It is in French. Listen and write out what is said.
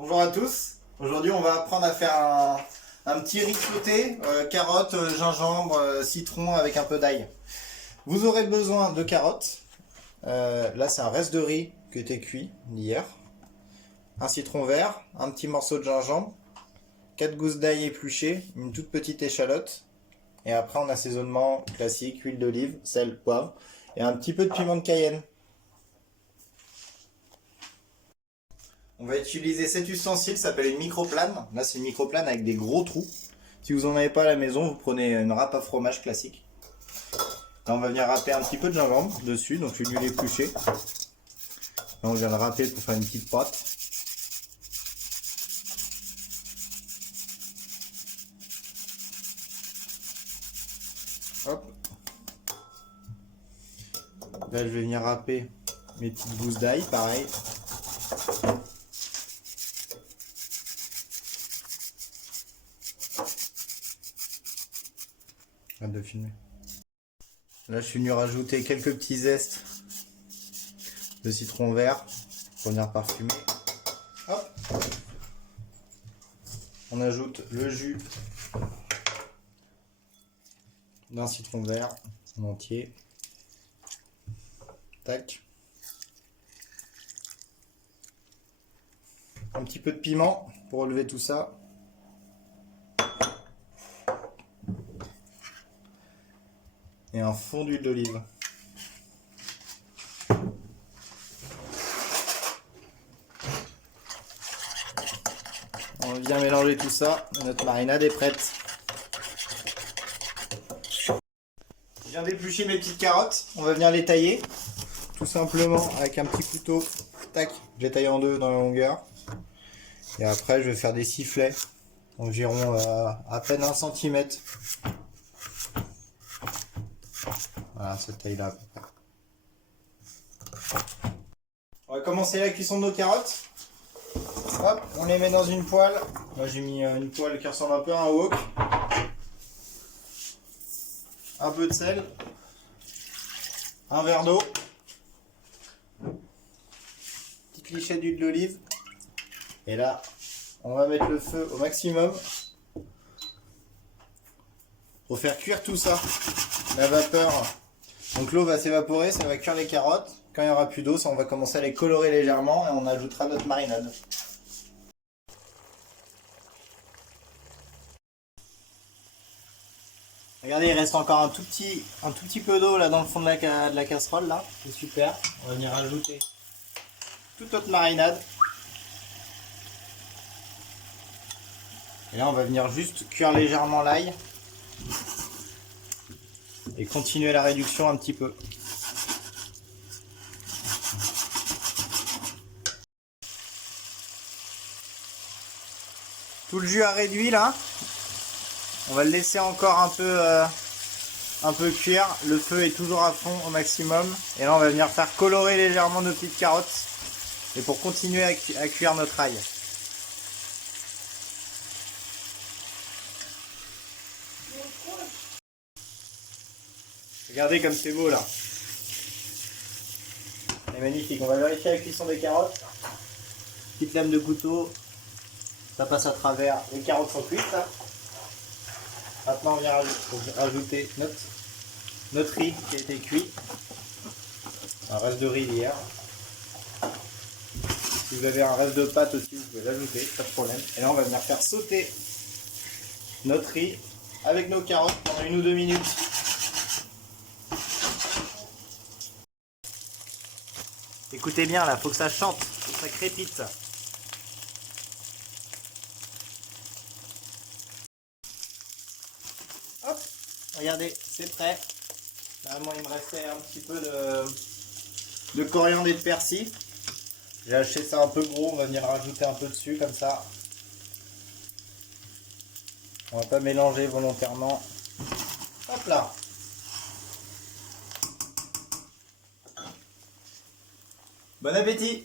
Bonjour à tous. Aujourd'hui, on va apprendre à faire un petit riz sauté, carottes, gingembre, citron avec un peu d'ail. Vous aurez besoin de carottes. Là, c'est un reste de riz qui était cuit d'hier. Un citron vert, un petit morceau de gingembre, 4 gousses d'ail épluchées, une toute petite échalote. Et après, en assaisonnement classique, huile d'olive, sel, poivre et un petit peu de piment de Cayenne. On va utiliser cet ustensile, ça s'appelle une microplane. Là, c'est une microplane avec des gros trous. Si vous n'en avez pas à la maison, vous prenez une râpe à fromage classique. Là, on va venir râper un petit peu de gingembre dessus, donc je vais lui l'éplucher. Là, on vient le râper pour faire une petite pâte. Hop. Là, je vais venir râper mes petites gousses d'ail, pareil. Arrête de filmer. Là, je suis venu rajouter quelques petits zestes de citron vert pour venir parfumer. Hop. On ajoute le jus d'un citron vert en entier. Tac. Un petit peu de piment pour relever tout ça. Et un fond d'huile d'olive. On vient mélanger tout ça. Notre marinade est prête. Je viens d'éplucher mes petites carottes. On va venir les tailler. Tout simplement avec un petit couteau. Tac, je les taille en deux dans la longueur. Et après, je vais faire des sifflets. Environ à peine 1 cm. Voilà, cette taille-là à peu près. On va commencer la cuisson de nos carottes. Hop, on les met dans une poêle. Moi j'ai mis une poêle qui ressemble un peu à un wok. Un peu de sel. Un verre d'eau. Petite lichette d'huile d'olive. Et là, on va mettre le feu au maximum pour faire cuire tout ça. La vapeur. Donc l'eau va s'évaporer, ça va cuire les carottes. Quand il n'y aura plus d'eau, on va commencer à les colorer légèrement et on ajoutera notre marinade. Regardez, il reste encore un tout petit peu d'eau là dans le fond de la casserole là. C'est super. On va venir ajouter toute notre marinade. Et là, on va venir juste cuire légèrement l'ail. Et continuer la réduction un petit peu. Tout le jus a réduit là. On va le laisser encore un peu cuire. Le feu est toujours à fond au maximum. Et là, on va venir faire colorer légèrement nos petites carottes. Et pour continuer à cuire notre ail. Regardez comme c'est beau là. C'est magnifique. On va vérifier la cuisson des carottes. Petite lame de couteau. Ça passe à travers. Les carottes sont cuites là. Maintenant on vient rajouter notre riz qui a été cuit. Un reste de riz d'hier. Si vous avez un reste de pâte aussi, vous pouvez l'ajouter, pas de problème. Et là on va venir faire sauter notre riz avec nos carottes pendant 1 ou 2 minutes. Écoutez bien là, faut que ça chante, faut que ça crépite. Hop, regardez, c'est prêt. Là, moi il me restait un petit peu de coriandre et de persil. J'ai haché ça un peu gros, on va venir rajouter un peu dessus comme ça. On va pas mélanger volontairement. Hop là. Bon appétit!